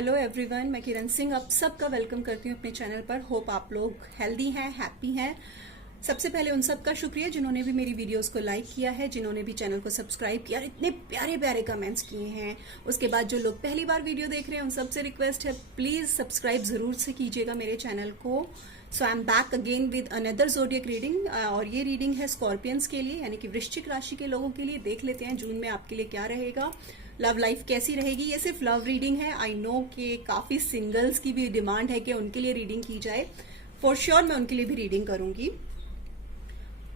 Hello everyone, मैं किरण सिंह आप सबका वेलकम करती हूँ अपने चैनल पर। होप आप लोग हेल्दी हैं, हैप्पी हैं। सबसे पहले उन सबका शुक्रिया जिन्होंने भी मेरी वीडियोस को लाइक किया है, जिन्होंने भी चैनल को सब्सक्राइब किया और इतने प्यारे प्यारे कमेंट्स किए हैं। उसके बाद जो लोग पहली बार वीडियो देख रहे हैं उन सबसे रिक्वेस्ट है, प्लीज़ सब्सक्राइब ज़रूर से कीजिएगा मेरे चैनल को। So I am back again with another zodiac reading और ये रीडिंग है स्कॉर्पियंस के लिए, यानी कि वृश्चिक राशि के लोगों के लिए। देख लेते हैं जून में आपके लिए क्या रहेगा, लव लाइफ कैसी रहेगी। ये सिर्फ लव रीडिंग है। आई नो कि काफ़ी सिंगल्स की भी डिमांड है कि उनके लिए रीडिंग की जाए। फॉर श्योर मैं उनके लिए भी रीडिंग करूँगी।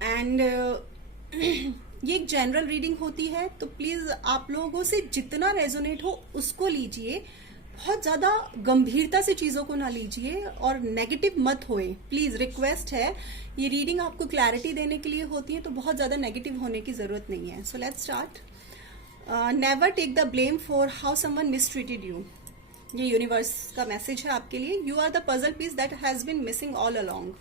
एंड ये एक जनरल रीडिंग होती है, तो प्लीज़ आप लोगों से जितना रेजोनेट हो उसको लीजिए। बहुत ज़्यादा गंभीरता से चीज़ों को ना लीजिए और नेगेटिव मत होए, प्लीज़ रिक्वेस्ट है। ये रीडिंग आपको क्लैरिटी देने के लिए होती है, तो बहुत ज़्यादा नेगेटिव होने की ज़रूरत नहीं है। So let's start. Never take the blame for how someone mistreated you. ये यूनिवर्स का मैसेज है आपके लिए। You are the puzzle piece that has been missing all along.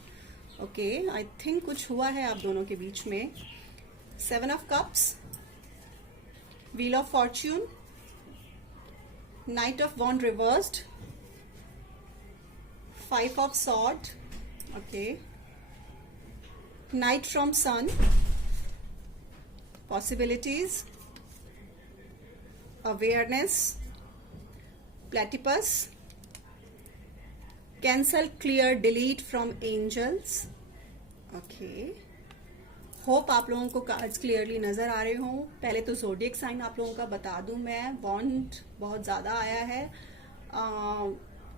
Okay, I think कुछ हुआ है आप दोनों के बीच में। 7 of cups, wheel of fortune, knight of wand reversed, 5 of sword, okay, night from sun, possibilities, awareness, platypus, cancel, clear, delete from angels. Okay, hope आप लोगों को कार्ड्स क्लियरली नजर आ रहे हों। पहले तो ज़ोडिएक साइन आप लोगों का बता दूं मैं। वॉन्ड बहुत ज़्यादा आया है,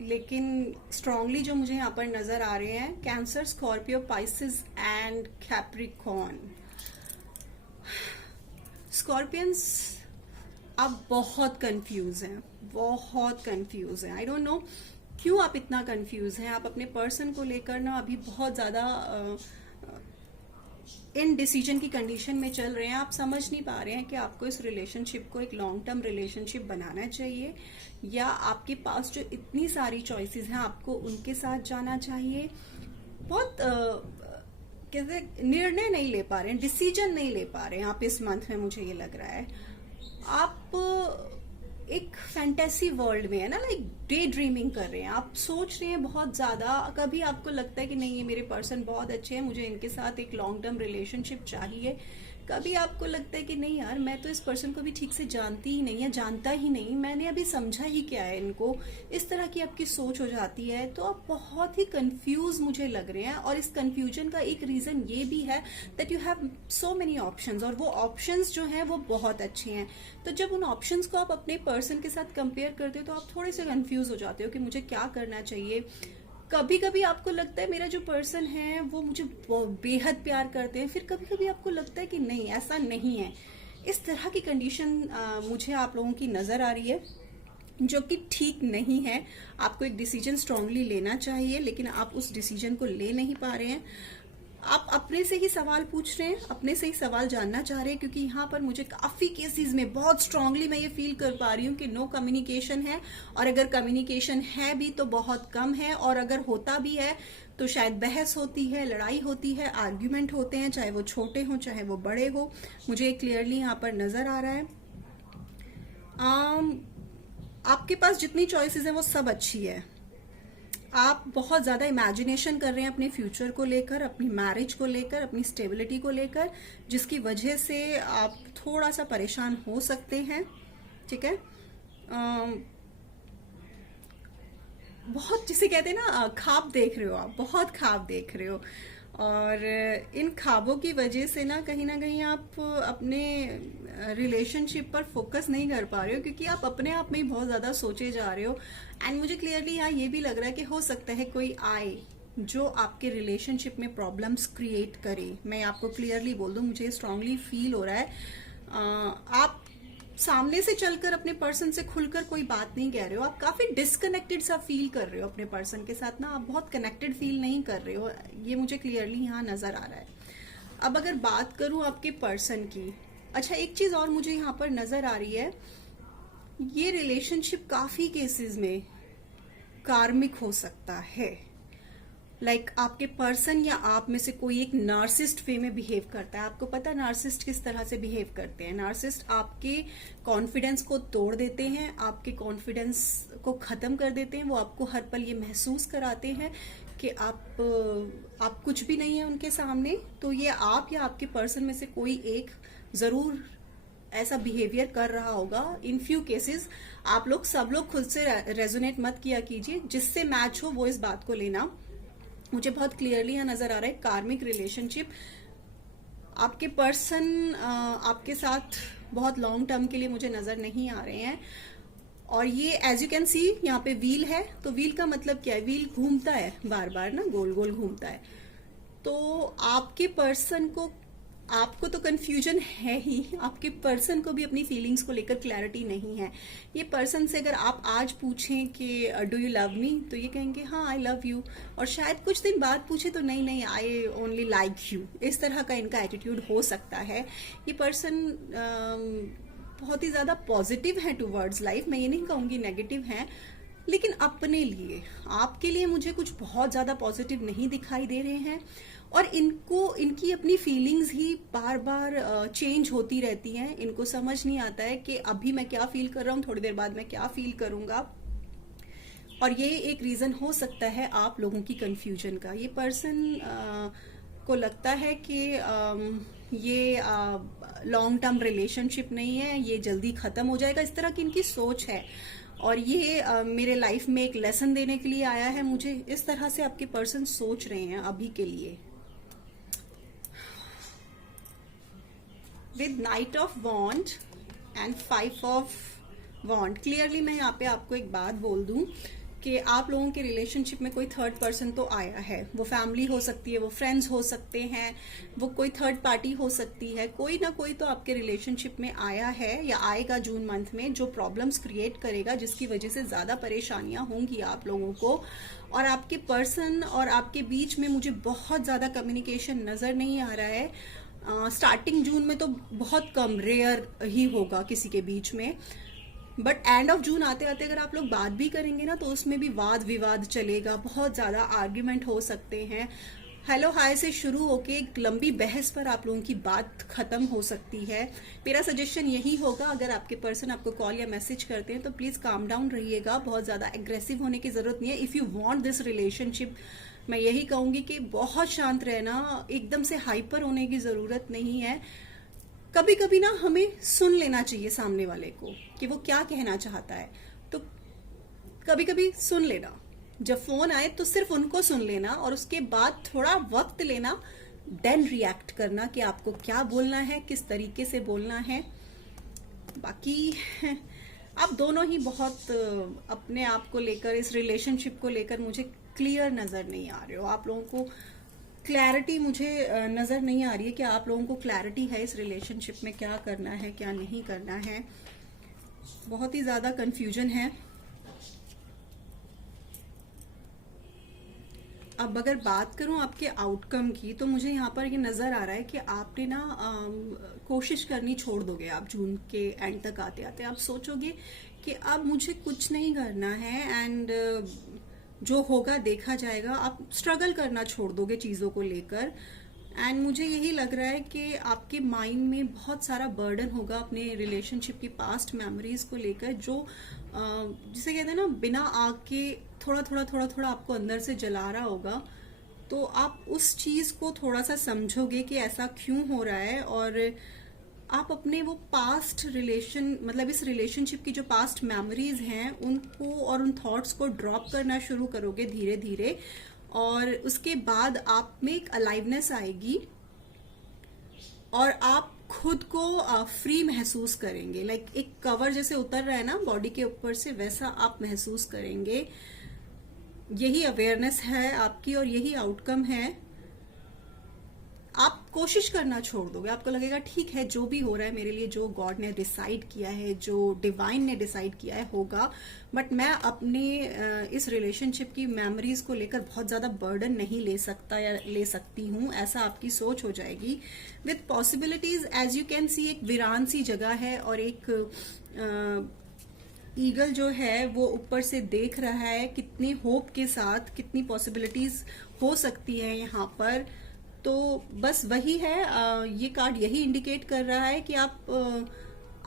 लेकिन स्ट्रांगली जो मुझे यहाँ पर नजर आ रहे हैं, cancer, Scorpio, Pisces and Capricorn. Scorpions आप बहुत कंफ्यूज हैं, बहुत कंफ्यूज हैं। आई डोंट नो क्यों आप इतना कंफ्यूज हैं। आप अपने पर्सन को लेकर ना अभी बहुत ज़्यादा इन डिसीजन की कंडीशन में चल रहे हैं। आप समझ नहीं पा रहे हैं कि आपको इस रिलेशनशिप को एक लॉन्ग टर्म रिलेशनशिप बनाना चाहिए, या आपके पास जो इतनी सारी चॉइसेस हैं आपको उनके साथ जाना चाहिए। बहुत कैसे निर्णय नहीं ले पा रहे हैं, डिसीजन नहीं ले पा रहे हैं आप इस मंथ में, मुझे ये लग रहा है। आप एक फैंटेसी वर्ल्ड में है ना, लाइक डे ड्रीमिंग कर रहे हैं। आप सोच रहे हैं बहुत ज्यादा। कभी आपको लगता है कि नहीं, ये मेरे पर्सन बहुत अच्छे हैं, मुझे इनके साथ एक लॉन्ग टर्म रिलेशनशिप चाहिए। कभी आपको लगता है कि नहीं यार, मैं तो इस पर्सन को भी ठीक से जानती ही नहीं, या जानता ही नहीं, मैंने अभी समझा ही क्या है इनको। इस तरह की आपकी सोच हो जाती है, तो आप बहुत ही कंफ्यूज मुझे लग रहे हैं। और इस कंफ्यूजन का एक रीजन ये भी है that you have so many options, और वो ऑप्शंस जो हैं वो बहुत अच्छे हैं। तो जब उन ऑप्शंस को आप अपने पर्सन के साथ कंपेयर करते हो तो आप थोड़े से कंफ्यूज हो जाते हो कि मुझे क्या करना चाहिए। कभी कभी आपको लगता है मेरा जो पर्सन है वो मुझे बेहद प्यार करते हैं, फिर कभी कभी आपको लगता है कि नहीं, ऐसा नहीं है। इस तरह की कंडीशन मुझे आप लोगों की नजर आ रही है, जो कि ठीक नहीं है। आपको एक डिसीजन स्ट्रांगली लेना चाहिए, लेकिन आप उस डिसीजन को ले नहीं पा रहे हैं। आप अपने से ही सवाल पूछ रहे हैं, अपने से ही सवाल जानना चाह रहे हैं, क्योंकि यहाँ पर मुझे काफी केसेस में बहुत स्ट्रांगली मैं ये फील कर पा रही हूँ कि नो कम्युनिकेशन है, और अगर कम्युनिकेशन है भी तो बहुत कम है, और अगर होता भी है तो शायद बहस होती है, लड़ाई होती है, आर्ग्यूमेंट होते हैं, चाहे वो छोटे हों चाहे वो बड़े हो। मुझे क्लियरली यहाँ पर नजर आ रहा है। आपके पास जितनी चॉइसेस हैं वो सब अच्छी है। आप बहुत ज़्यादा इमेजिनेशन कर रहे हैं अपने फ्यूचर को लेकर, अपनी मैरिज को लेकर, अपनी स्टेबिलिटी को लेकर, जिसकी वजह से आप थोड़ा सा परेशान हो सकते हैं। ठीक है, बहुत जिसे कहते हैं ना, ख्वाब देख रहे हो आप, बहुत ख्वाब देख रहे हो, और इन ख्वाबों की वजह से ना कहीं आप अपने रिलेशनशिप पर फोकस नहीं कर पा रहे हो, क्योंकि आप अपने आप में ही बहुत ज़्यादा सोचे जा रहे हो। एंड मुझे क्लियरली यहाँ ये भी लग रहा है कि हो सकता है कोई आए जो आपके रिलेशनशिप में प्रॉब्लम्स क्रिएट करे। मैं आपको क्लियरली बोल दूँ, मुझे स्ट्रांगली फील हो रहा है आप सामने से चलकर अपने पर्सन से खुलकर कोई बात नहीं कह रहे हो। आप काफी डिस्कनेक्टेड सा फील कर रहे हो अपने पर्सन के साथ ना, आप बहुत कनेक्टेड फील नहीं कर रहे हो, ये मुझे क्लियरली यहाँ नजर आ रहा है। अब अगर बात करूं आपके पर्सन की, अच्छा एक चीज और मुझे यहाँ पर नजर आ रही है, ये रिलेशनशिप काफी केसेस में कार्मिक हो सकता है। आपके पर्सन या आप में से कोई एक नार्सिस्ट वे में बिहेव करता है। आपको पता है नार्सिस्ट किस तरह से बिहेव करते हैं? नार्सिस्ट आपके कॉन्फिडेंस को तोड़ देते हैं, आपके कॉन्फिडेंस को खत्म कर देते हैं। वो आपको हर पल ये महसूस कराते हैं कि आप कुछ भी नहीं है उनके सामने। तो ये आप या आपके पर्सन में से कोई एक जरूर ऐसा बिहेवियर कर रहा होगा। इन फ्यू केसेस आप लोग सब लोग खुद से रेजोनेट मत किया कीजिए, जिससे मैच हो वो इस बात को लेना। मुझे बहुत क्लियरली यहाँ नजर आ रहा है कार्मिक रिलेशनशिप। आपके पर्सन आपके साथ बहुत लॉन्ग टर्म के लिए मुझे नजर नहीं आ रहे हैं। और ये एज यू कैन सी यहाँ पे व्हील है, तो व्हील का मतलब क्या है? व्हील घूमता है बार बार ना, गोल गोल घूमता है। तो आपके पर्सन को, आपको तो कंफ्यूजन है ही, आपके पर्सन को भी अपनी फीलिंग्स को लेकर क्लैरिटी नहीं है। ये पर्सन से अगर आप आज पूछें कि डू यू लव मी, तो ये कहेंगे हाँ आई लव यू। और शायद कुछ दिन बाद पूछे तो नहीं नहीं आई ओनली लाइक यू। इस तरह का इनका एटीट्यूड हो सकता है। ये पर्सन बहुत ही ज्यादा पॉजिटिव है टूवर्ड्स लाइफ, मैं ये नहीं कहूंगी नेगेटिव है, लेकिन अपने लिए, आपके लिए मुझे कुछ बहुत ज्यादा पॉजिटिव नहीं दिखाई दे रहे हैं। और इनकी अपनी फीलिंग्स ही बार बार चेंज होती रहती हैं। इनको समझ नहीं आता है कि अभी मैं क्या फील कर रहा हूँ, थोड़ी देर बाद मैं क्या फील करूंगा। और ये एक रीजन हो सकता है आप लोगों की कंफ्यूजन का। ये पर्सन को लगता है कि ये लॉन्ग टर्म रिलेशनशिप नहीं है, ये जल्दी खत्म हो जाएगा, इस तरह की इनकी सोच है। और ये मेरे लाइफ में एक लेसन देने के लिए आया है मुझे, इस तरह से आपके पर्सन सोच रहे हैं अभी के लिए। With knight of wand and 5 of wand, clearly मैं यहाँ पे आपको एक बात बोल दूं कि आप लोगों के रिलेशनशिप में कोई थर्ड पर्सन तो आया है। वो फैमिली हो सकती है, वो फ्रेंड्स हो सकते हैं, वो कोई थर्ड पार्टी हो सकती है। कोई ना कोई तो आपके रिलेशनशिप में आया है या आएगा जून मंथ में, जो प्रॉब्लम्स क्रिएट करेगा, जिसकी वजह से ज्यादा परेशानियां होंगी आप लोगों को। और आपके पर्सन और आपके बीच में मुझे बहुत ज्यादा कम्युनिकेशन नजर नहीं आ रहा है। स्टार्टिंग जून में तो बहुत कम, रेयर ही होगा किसी के बीच में। बट एंड ऑफ जून आते आते अगर आप लोग बात भी करेंगे ना, तो उसमें भी वाद विवाद चलेगा, बहुत ज्यादा आर्ग्यूमेंट हो सकते हैं। हेलो हाय से शुरू होके एक लंबी बहस पर आप लोगों की बात खत्म हो सकती है। मेरा सजेशन यही होगा, अगर आपके पर्सन आपको कॉल या मैसेज करते हैं तो प्लीज काम डाउन रहिएगा, बहुत ज्यादा एग्रेसिव होने की जरूरत नहीं है। If you want this relationship, मैं यही कहूंगी कि बहुत शांत रहना, एकदम से हाइपर होने की जरूरत नहीं है। कभी कभी ना हमें सुन लेना चाहिए सामने वाले को कि वो क्या कहना चाहता है। तो कभी कभी सुन लेना, जब फोन आए तो सिर्फ उनको सुन लेना और उसके बाद थोड़ा वक्त लेना, देन रिएक्ट करना कि आपको क्या बोलना है, किस तरीके से बोलना है। बाकी आप दोनों ही बहुत अपने आप को लेकर, इस रिलेशनशिप को लेकर मुझे क्लियर नजर नहीं आ रहे हो। आप लोगों को क्लैरिटी मुझे नजर नहीं आ रही है कि आप लोगों को क्लैरिटी है इस रिलेशनशिप में क्या करना है क्या नहीं करना है। बहुत ही ज्यादा कंफ्यूजन है। अब अगर बात करूं आपके आउटकम की, तो मुझे यहाँ पर ये नजर आ रहा है कि आपने ना कोशिश करनी छोड़ दोगे। आप जून के एंड तक आते आते आप सोचोगे कि अब मुझे कुछ नहीं करना है एंड जो होगा देखा जाएगा। आप स्ट्रगल करना छोड़ दोगे चीजों को लेकर। एंड मुझे यही लग रहा है कि आपके माइंड में बहुत सारा बर्डन होगा अपने रिलेशनशिप की पास्ट मेमोरीज को लेकर, जो जिसे कहते हैं ना, बिना आग के थोड़ा थोड़ा थोड़ा थोड़ा आपको अंदर से जला रहा होगा। तो आप उस चीज को थोड़ा सा समझोगे कि ऐसा क्यों हो रहा है, और आप अपने वो पास्ट रिलेशन, मतलब इस रिलेशनशिप की जो पास्ट मेमोरीज हैं उनको और उन थॉट्स को ड्रॉप करना शुरू करोगे धीरे धीरे। और उसके बाद आप में एक अलाइवनेस आएगी और आप खुद को फ्री महसूस करेंगे। लाइक एक कवर जैसे उतर रहा है ना बॉडी के ऊपर से, वैसा आप महसूस करेंगे। यही अवेयरनेस है आपकी और यही आउटकम है। आप कोशिश करना छोड़ दोगे, आपको लगेगा ठीक है जो भी हो रहा है मेरे लिए, जो गॉड ने डिसाइड किया है, जो डिवाइन ने डिसाइड किया है होगा। बट मैं अपने इस रिलेशनशिप की मेमोरीज को लेकर बहुत ज्यादा बर्डन नहीं ले सकता या ले सकती हूँ, ऐसा आपकी सोच हो जाएगी। With possibilities, as you can see, एक वीरान सी जगह है और एक ईगल जो है वो ऊपर से देख रहा है, कितनी होप के साथ, कितनी पॉसिबिलिटीज हो सकती है यहाँ पर। तो बस वही है, ये कार्ड यही इंडिकेट कर रहा है कि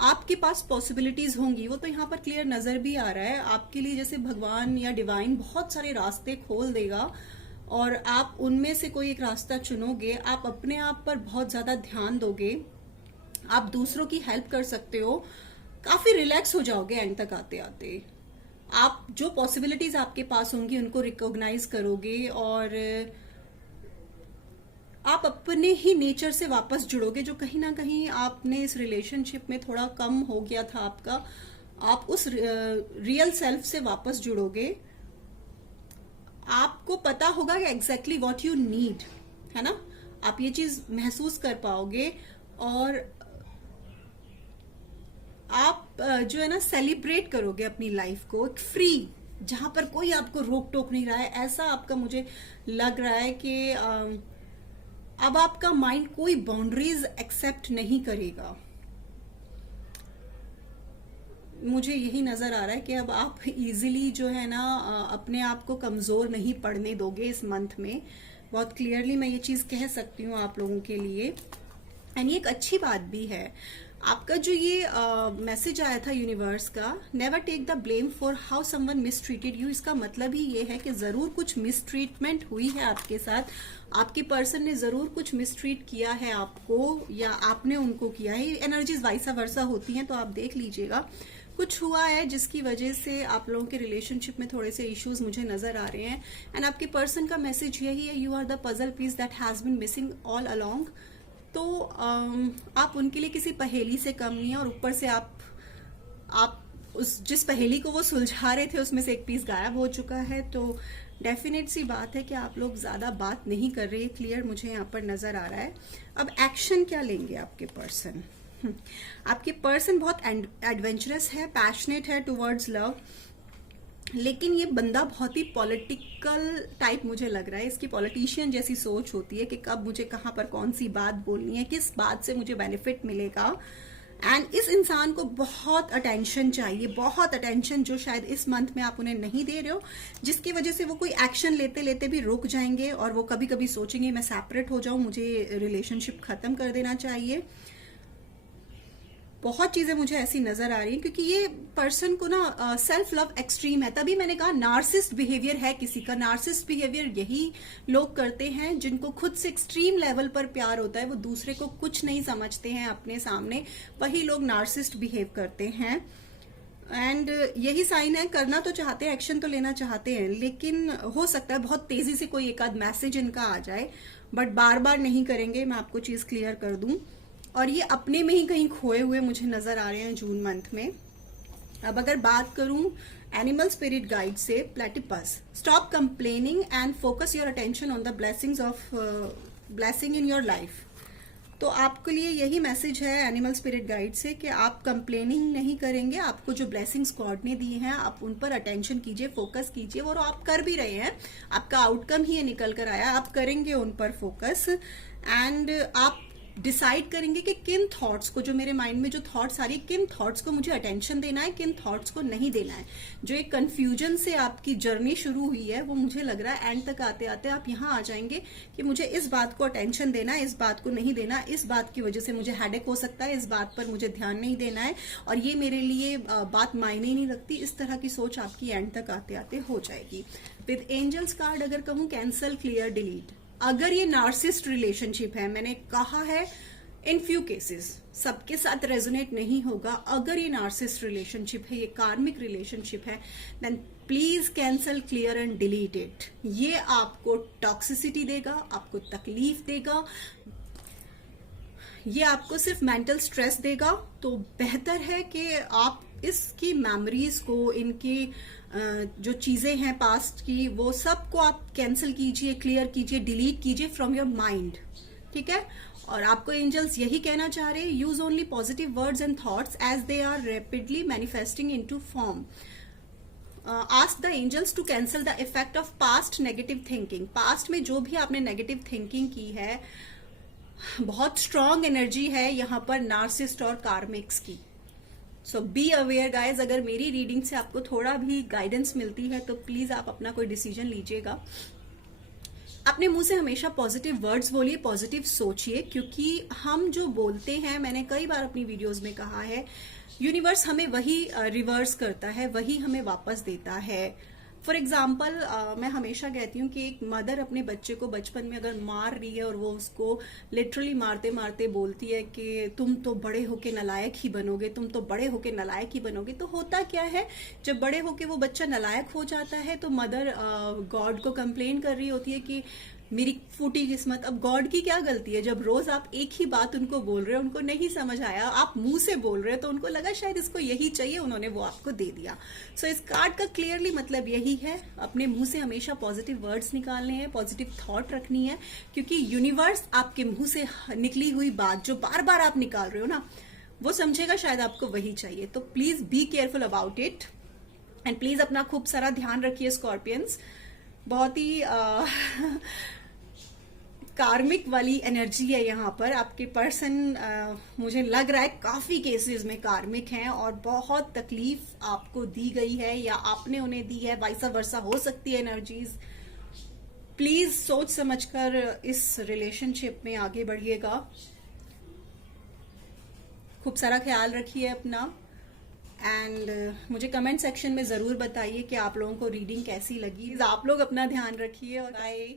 आपके पास पॉसिबिलिटीज होंगी। वो तो यहाँ पर क्लियर नजर भी आ रहा है आपके लिए, जैसे भगवान या डिवाइन बहुत सारे रास्ते खोल देगा और आप उनमें से कोई एक रास्ता चुनोगे। आप अपने आप पर बहुत ज्यादा ध्यान दोगे, आप दूसरों की हेल्प कर सकते हो, काफी रिलैक्स हो जाओगे एंड तक आते आते। आप जो पॉसिबिलिटीज आपके पास होंगी उनको रिकॉग्नाइज करोगे और आप अपने ही नेचर से वापस जुड़ोगे, जो कहीं ना कहीं आपने इस रिलेशनशिप में थोड़ा कम हो गया था आपका। आप उस रियल सेल्फ से वापस जुड़ोगे। आपको पता होगा कि एग्जैक्टली व्हाट यू नीड, है ना। आप ये चीज महसूस कर पाओगे और आप जो है ना सेलिब्रेट करोगे अपनी लाइफ को, एक फ्री, जहां पर कोई आपको रोक टोक नहीं रहा है। ऐसा आपका मुझे लग रहा है कि अब आपका माइंड कोई बाउंड्रीज एक्सेप्ट नहीं करेगा। मुझे यही नजर आ रहा है कि अब आप इजीली जो है ना अपने आप को कमजोर नहीं पड़ने दोगे इस मंथ में। बहुत क्लियरली मैं ये चीज कह सकती हूँ आप लोगों के लिए। एंड ये एक अच्छी बात भी है। आपका जो ये मैसेज आया था यूनिवर्स का, never take the blame for how someone mistreated you, इसका मतलब ही ये है कि जरूर कुछ मिसट्रीटमेंट हुई है आपके साथ। आपके पर्सन ने जरूर कुछ मिसट्रीट किया है आपको या आपने उनको किया है। एनर्जीज वाइसा वर्सा होती हैं, तो आप देख लीजिएगा कुछ हुआ है जिसकी वजह से आप लोगों के रिलेशनशिप में थोड़े से इश्यूज मुझे नजर आ रहे हैं। एंड आपके पर्सन का मैसेज यही है, you are the puzzle piece that has been missing all along. तो आप उनके लिए किसी पहेली से कम नहीं है और ऊपर से आप उस जिस पहेली को वो सुलझा रहे थे उसमें से एक पीस गायब हो चुका है। तो डेफिनेट सी बात है कि आप लोग ज्यादा बात नहीं कर रहे, क्लियर मुझे यहाँ पर नजर आ रहा है। अब एक्शन क्या लेंगे आपके पर्सन? आपके पर्सन बहुत एडवेंचरस है, पैशनेट है टुवर्ड्स लव, लेकिन ये बंदा बहुत ही पॉलिटिकल टाइप मुझे लग रहा है। इसकी पॉलिटिशियन जैसी सोच होती है कि कब मुझे कहां पर कौन सी बात बोलनी है, किस बात से मुझे बेनिफिट मिलेगा। एंड इस इंसान को बहुत अटेंशन चाहिए, बहुत अटेंशन, जो शायद इस मंथ में आप उन्हें नहीं दे रहे हो, जिसकी वजह से वो कोई एक्शन लेते लेते भी रुक जाएंगे और वो कभी कभी सोचेंगे मैं सेपरेट हो जाऊं, मुझे रिलेशनशिप खत्म कर देना चाहिए। बहुत चीजें मुझे ऐसी नजर आ रही हैं क्योंकि ये पर्सन को ना सेल्फ लव एक्सट्रीम है। तभी मैंने कहा नार्सिस्ट बिहेवियर है किसी का। नार्सिस्ट बिहेवियर यही लोग करते हैं जिनको खुद से एक्सट्रीम लेवल पर प्यार होता है, वो दूसरे को कुछ नहीं समझते हैं अपने सामने, वही लोग नार्सिस्ट बिहेव करते हैं। एंड यही साइन है, करना तो चाहते हैं, एक्शन तो लेना चाहते हैं, लेकिन हो सकता है बहुत तेजी से कोई एक आध मैसेज इनका आ जाए, बट बार बार नहीं करेंगे। मैं आपको चीज क्लियर कर दूं। और ये अपने में ही कहीं खोए हुए मुझे नजर आ रहे हैं जून मंथ में। अब अगर बात करूं एनिमल स्पिरिट गाइड से, platypus, stop complaining and focus your attention on the blessings of blessing in your life. तो आपके लिए यही मैसेज है एनिमल स्पिरिट गाइड से कि आप कंप्लेनिंग नहीं करेंगे। आपको जो ब्लेसिंग्स गॉड ने दी हैं आप उन पर अटेंशन कीजिए, फोकस कीजिए, और आप कर भी रहे हैं। आपका आउटकम ही ये निकल कर आया, आप करेंगे उन पर फोकस। एंड आप डिसाइड करेंगे कि किन थॉट्स को, जो मेरे माइंड में जो थॉट्स आ रही है, किन थॉट्स को मुझे अटेंशन देना है, किन थॉट्स को नहीं देना है। जो एक कंफ्यूजन से आपकी जर्नी शुरू हुई है वो मुझे लग रहा है एंड तक आते आते आप यहाँ आ जाएंगे कि मुझे इस बात को अटेंशन देना है, इस बात को नहीं देना, इस बात की वजह से मुझे हेडेक हो सकता है, इस बात पर मुझे ध्यान नहीं देना है और ये मेरे लिए बात मायने ही नहीं रखती। इस तरह की सोच आपकी एंड तक आते आते हो जाएगी। विद एंजल्स कार्ड अगर कहूं, कैंसल, क्लियर, डिलीट। अगर ये नार्सिस्ट रिलेशनशिप है, मैंने कहा है इन फ्यू केसेस सबके साथ रेजोनेट नहीं होगा। अगर ये नार्सिस्ट रिलेशनशिप है, ये कार्मिक रिलेशनशिप है, then please cancel, clear and delete it. ये आपको टॉक्सिसिटी देगा, आपको तकलीफ देगा, ये आपको सिर्फ मेंटल स्ट्रेस देगा। तो बेहतर है कि आप इसकी मेमोरीज को, इनकी जो चीजें हैं पास्ट की, वो सबको आप कैंसिल कीजिए, क्लियर कीजिए, डिलीट कीजिए फ्रॉम योर माइंड। ठीक है। और आपको एंजल्स यही कहना चाह रहे हैं, use only positive words and thoughts as they are rapidly manifesting into form. Ask the angels to cancel the effect of past negative thinking. Past में जो भी आपने नेगेटिव थिंकिंग की है, बहुत स्ट्रॉन्ग एनर्जी है यहाँ पर नार्सिस्ट और कार्मिक्स की। सो बी अवेयर गाइज, अगर मेरी रीडिंग से आपको थोड़ा भी गाइडेंस मिलती है तो प्लीज आप अपना कोई डिसीजन लीजिएगा। अपने मुंह से हमेशा पॉजिटिव वर्ड्स बोलिए, पॉजिटिव सोचिए, क्योंकि हम जो बोलते हैं, मैंने कई बार अपनी वीडियोस में कहा है, यूनिवर्स हमें वही रिवर्स करता है, वही हमें वापस देता है। फॉर एग्जाम्पल मैं हमेशा कहती हूँ कि एक मदर अपने बच्चे को बचपन में अगर मार रही है और वो उसको लिटरली मारते मारते बोलती है कि तुम तो बड़े होके नालायक ही बनोगे, तुम तो बड़े होके नालायक ही बनोगे, तो होता क्या है, जब बड़े होके वो बच्चा नालायक हो जाता है तो मदर गॉड को कंप्लेन कर रही होती है कि मेरी फूटी किस्मत। अब गॉड की क्या गलती है, जब रोज आप एक ही बात उनको बोल रहे हो, उनको नहीं समझ आया, आप मुंह से बोल रहे हो, तो उनको लगा शायद इसको यही चाहिए, उन्होंने वो आपको दे दिया। सो इस कार्ड का क्लियरली मतलब यही है, अपने मुंह से हमेशा पॉजिटिव वर्ड्स निकालने हैं, पॉजिटिव थॉट रखनी है, क्योंकि यूनिवर्स आपके मुंह से निकली हुई बात जो बार बार आप निकाल रहे हो ना, वो समझेगा शायद आपको वही चाहिए। तो please be careful about it and please अपना खूब सारा ध्यान रखिए स्कॉर्पियंस। बहुत ही कार्मिक वाली एनर्जी है यहाँ पर। आपके पर्सन मुझे लग रहा है काफी केसेस में कार्मिक हैं और बहुत तकलीफ आपको दी गई है या आपने उन्हें दी है, वाइस वर्सा हो सकती है एनर्जीज। प्लीज सोच समझकर इस रिलेशनशिप में आगे बढ़िएगा, खूब सारा ख्याल रखिए अपना एंड मुझे कमेंट सेक्शन में जरूर बताइए कि आप लोगों को रीडिंग कैसी लगी। आप लोग अपना ध्यान रखिए और बाय।